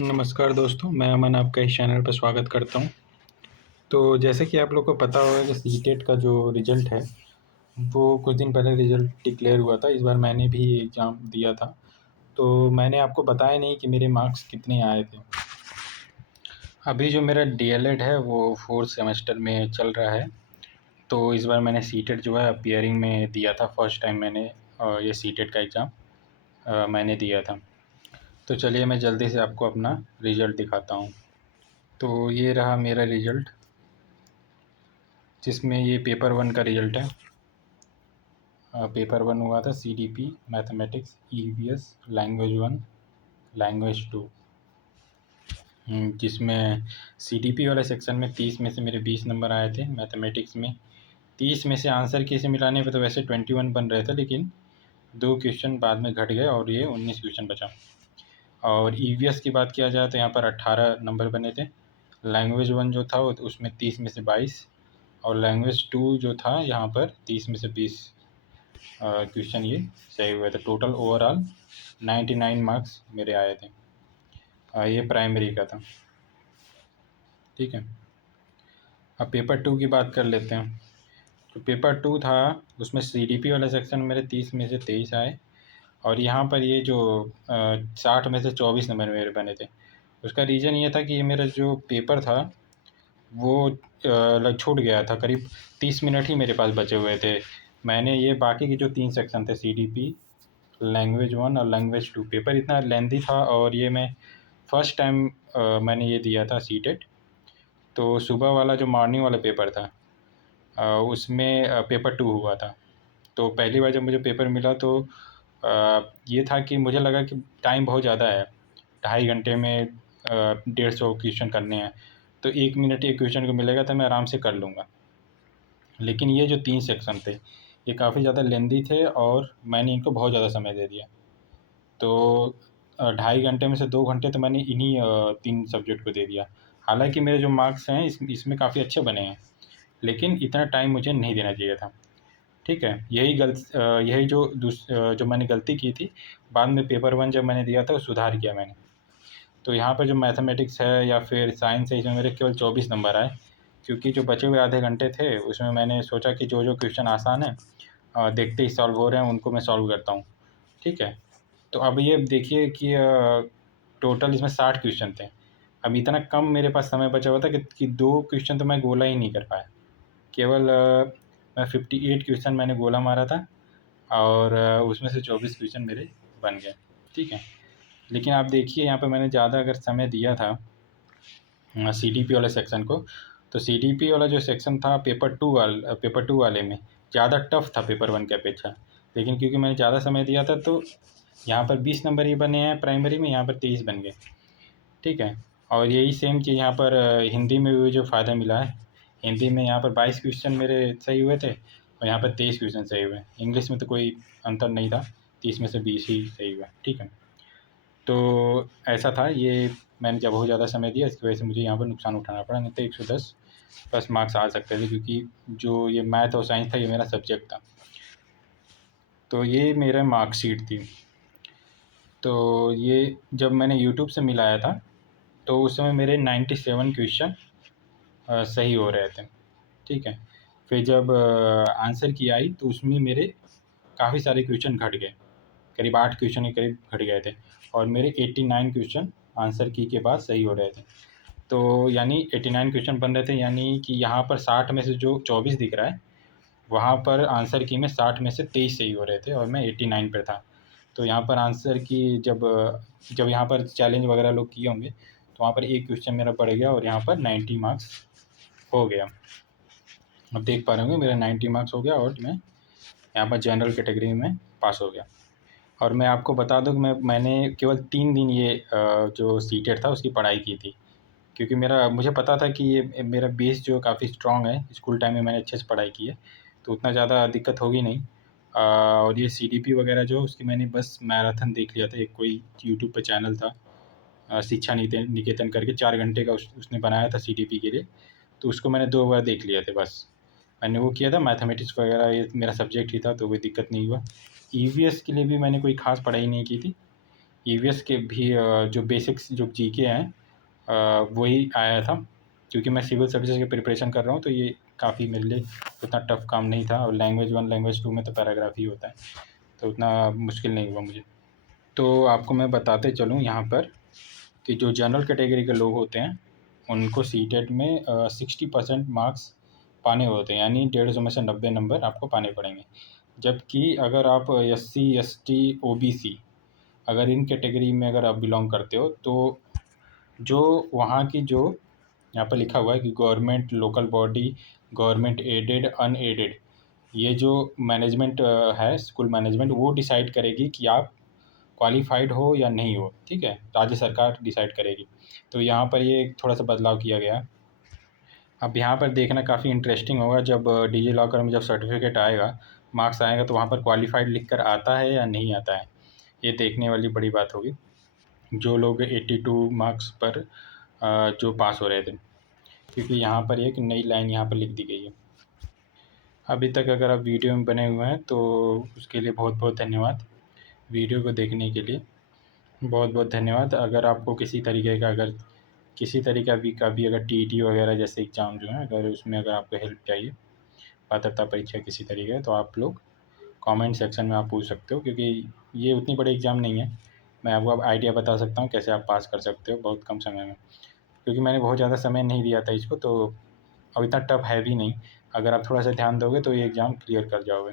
नमस्कार दोस्तों, मैं अमन आपका इस चैनल पर स्वागत करता हूँ। तो जैसे कि आप लोग को पता होगा कि सीटेट का जो रिज़ल्ट है, वो कुछ दिन पहले रिज़ल्ट डिक्लेयर हुआ था। इस बार मैंने भी एग्ज़ाम दिया था। तो मैंने आपको बताया नहीं कि मेरे मार्क्स कितने आए थे। अभी जो मेरा डीएलएड है वो 4th सेमेस्टर में चल रहा है। तो इस बार मैंने सीटेट जो है अपीयरिंग में दिया था। फर्स्ट टाइम मैंने ये सीटेट का एग्ज़ाम मैंने दिया था। तो चलिए मैं जल्दी से आपको अपना रिज़ल्ट दिखाता हूँ। तो ये रहा मेरा रिज़ल्ट, जिसमें ये पेपर 1 का रिज़ल्ट है। पेपर 1 हुआ था CDP mathematics EVS language 1 language 2, जिसमें सीडीपी वाले सेक्शन में 30 में से मेरे 20 नंबर आए थे। मैथमेटिक्स में 30 में से आंसर की से मिलाने पे तो वैसे 21 बन रहे थे, लेकिन 2 क्वेश्चन बाद में घट गए और ये 19 क्वेश्चन बचा। और ईवीएस की बात किया जाए तो यहाँ पर 18 नंबर बने थे। लैंग्वेज 1 जो था उसमें 30 में से 22, और लैंग्वेज 2 जो था यहाँ पर 30 में से 20 क्वेश्चन ये सही हुए थे। टोटल ओवरऑल 99 मार्क्स मेरे आए थे। ये प्राइमरी का था। ठीक है, अब पेपर 2 की बात कर लेते हैं। तो पेपर 2 था, उसमें सीडीपी वाले सेक्शन में मेरे 30 में से 23 आए, और यहाँ पर ये जो 60 में से 24 नंबर मेरे बने थे। उसका रीज़न ये था कि ये मेरा जो पेपर था वो लग छूट गया था। करीब 30 मिनट ही मेरे पास बचे हुए थे। मैंने ये बाकी के जो 3 सेक्शन थे सीडीपी लैंग्वेज 1 और लैंग्वेज 2, पेपर इतना लेंथी था, और ये मैं फ़र्स्ट टाइम मैंने ये दिया था सीटेट। तो सुबह वाला जो मॉर्निंग वाला पेपर था उसमें पेपर 2 हुआ था। तो पहली बार जब मुझे पेपर मिला तो ये था कि मुझे लगा कि टाइम बहुत ज़्यादा है, 2.5 घंटे में 150 क्वेश्चन करने हैं, तो 1 मिनट एक क्वेश्चन को मिलेगा तो मैं आराम से कर लूँगा। लेकिन ये जो 3 सेक्शन थे ये काफ़ी ज़्यादा लेंथी थे, और मैंने इनको बहुत ज़्यादा समय दे दिया। तो 2.5 घंटे में से 2 घंटे तो मैंने इन्हीं 3 सब्जेक्ट को दे दिया। हालाँकि मेरे जो मार्क्स हैं इसमें काफ़ी अच्छे बने हैं, लेकिन इतना टाइम मुझे नहीं देना चाहिए था। ठीक है, यही जो मैंने गलती की थी, बाद में पेपर 1 जब मैंने दिया था सुधार किया मैंने। तो यहाँ पे जो मैथमेटिक्स है या फिर साइंस है, इसमें मेरे केवल 24 नंबर आए, क्योंकि जो बचे हुए आधे घंटे थे उसमें मैंने सोचा कि जो क्वेश्चन आसान है देखते ही सॉल्व हो रहे हैं उनको मैं सॉल्व करता हूँ। ठीक है, तो अब ये देखिए कि टोटल इसमें 60 क्वेश्चन थे। अब इतना कम मेरे पास समय बचा हुआ था कि 2 क्वेश्चन तो मैं गोला ही नहीं कर पाया। केवल मैं 58 क्वेश्चन मैंने गोला मारा था, और उसमें से 24 क्वेश्चन मेरे बन गए। ठीक है, लेकिन आप देखिए यहाँ पे मैंने ज़्यादा अगर समय दिया था सीडीपी वाले सेक्शन को, तो सीडीपी वाला जो सेक्शन था पेपर 2 वाले में ज़्यादा टफ था पेपर 1 की अपेक्षा। लेकिन क्योंकि मैंने ज़्यादा समय दिया था तो यहाँ पर 20 नंबर ही बने हैं प्राइमरी में, यहाँ पर 23 बन गए। ठीक है, और यही सेम चीज़ यहाँ पर हिंदी में भी जो फ़ायदा मिला है, हिंदी में यहाँ पर 22 क्वेश्चन मेरे सही हुए थे, और यहाँ पर 23 क्वेश्चन सही हुए। इंग्लिश में तो कोई अंतर नहीं था, 30 में से 20 ही सही हुआ। ठीक है, तो ऐसा था ये, मैंने जब बहुत ज़्यादा समय दिया इसकी वजह से मुझे यहाँ पर नुकसान उठाना पड़ा, नहीं तो 110 प्लस मार्क्स आ सकते थे, क्योंकि जो ये मैथ और साइंस था ये मेरा सब्जेक्ट था। तो ये मेरा मार्कशीट थी। तो ये जब मैंने यूट्यूब से मिलाया था तो उस समय मेरे 97 क्वेश्चन सही हो रहे थे। ठीक है, फिर जब आंसर की आई तो उसमें मेरे काफ़ी सारे क्वेश्चन घट गए, करीब 8 क्वेश्चन के करीब घट गए थे, और मेरे 89 क्वेश्चन आंसर की के बाद सही हो रहे थे। तो यानी 89 क्वेश्चन बन रहे थे, यानी कि यहाँ पर 60 में से जो 24 दिख रहा है, वहाँ पर आंसर की में 60 में से 23 सही हो रहे थे, और मैं 89 पे था। तो यहाँ पर आंसर की जब जब यहाँ पर चैलेंज वगैरह लोग किए होंगे तो वहाँ पर एक क्वेश्चन मेरा बढ़ गया, और यहाँ पर 90 मार्क्स हो गया। अब देख पा रहे होंगे मेरा 90 मार्क्स हो गया, और मैं यहाँ पर जनरल कैटेगरी में पास हो गया। और मैं आपको बता दूँ कि मैंने केवल 3 दिन ये जो सीटेट था उसकी पढ़ाई की थी, क्योंकि मुझे पता था कि ये मेरा बेस जो काफ़ी स्ट्रॉन्ग है, स्कूल टाइम में मैंने अच्छे से पढ़ाई की है, तो उतना ज़्यादा दिक्कत होगी नहीं। और ये सीडीपी वगैरह जो उसकी मैंने बस मैराथन देख लिया था, एक कोई यूट्यूब पे चैनल था शिक्षा निकेतन करके, 4 घंटे का उसने बनाया था सीडीपी के लिए, तो उसको मैंने 2 बार देख लिया था बस। मैंने वो किया था, मैथमेटिक्स वगैरह ये मेरा सब्जेक्ट ही था तो कोई दिक्कत नहीं हुआ। ईवीएस के लिए भी मैंने कोई ख़ास पढ़ाई नहीं की थी। ईवीएस के भी जो बेसिक्स जो जीके हैं वही आया था, क्योंकि मैं सिविल सर्विसेज की प्रिपरेशन कर रहा हूँ, तो ये काफ़ी मेरे लिए उतना टफ काम नहीं था। और लैंग्वेज 1 लैंग्वेज 2 में तो पैराग्राफ ही होता है, तो उतना मुश्किल नहीं हुआ मुझे। तो आपको मैं बताते चलूँ यहाँ पर कि जो जनरल कैटेगरी के लोग होते हैं उनको सीटेट में 60% मार्क्स पाने होते हैं, यानी 150 में से 90 नंबर आपको पाने पड़ेंगे। जबकि अगर आप एससी एसटी ओबीसी अगर इन कैटेगरी में अगर आप बिलोंग करते हो, तो जो वहाँ की जो यहाँ पर लिखा हुआ है कि government local body, government aided unaided, ये जो मैनेजमेंट है स्कूल मैनेजमेंट, वो डिसाइड करेगी कि आप क्वालिफाइड हो या नहीं हो। ठीक है, राज्य सरकार डिसाइड करेगी। तो यहाँ पर ये थोड़ा सा बदलाव किया गया है। अब यहाँ पर देखना काफ़ी इंटरेस्टिंग होगा, जब डिजी लॉकर में जब सर्टिफिकेट आएगा, मार्क्स आएगा, तो वहाँ पर क्वालिफाइड लिख कर आता है या नहीं आता है, ये देखने वाली बड़ी बात होगी। जो लोग 82 मार्क्स पर जो पास हो रहे थे, क्योंकि यहाँ पर एक नई लाइन यहाँ पर लिख दी गई है। अभी तक अगर आप वीडियो में बने हुए हैं तो उसके लिए बहुत बहुत धन्यवाद। वीडियो को देखने के लिए बहुत बहुत धन्यवाद। अगर आपको किसी तरीके का भी अगर टीईटी वगैरह जैसे एग्ज़ाम जो हैं, अगर उसमें अगर आपको हेल्प चाहिए, पात्रता परीक्षा किसी तरीके है, तो आप लोग कमेंट सेक्शन में आप पूछ सकते हो, क्योंकि ये उतनी बड़ी एग्ज़ाम नहीं है। मैं आपको अब आइडिया बता सकता हूँ कैसे आप पास कर सकते हो बहुत कम समय में, क्योंकि मैंने बहुत ज़्यादा समय नहीं दिया था इसको, तो अब इतना टफ है भी नहीं। अगर आप थोड़ा सा ध्यान दोगे तो ये एग्ज़ाम क्लियर कर जाओगे।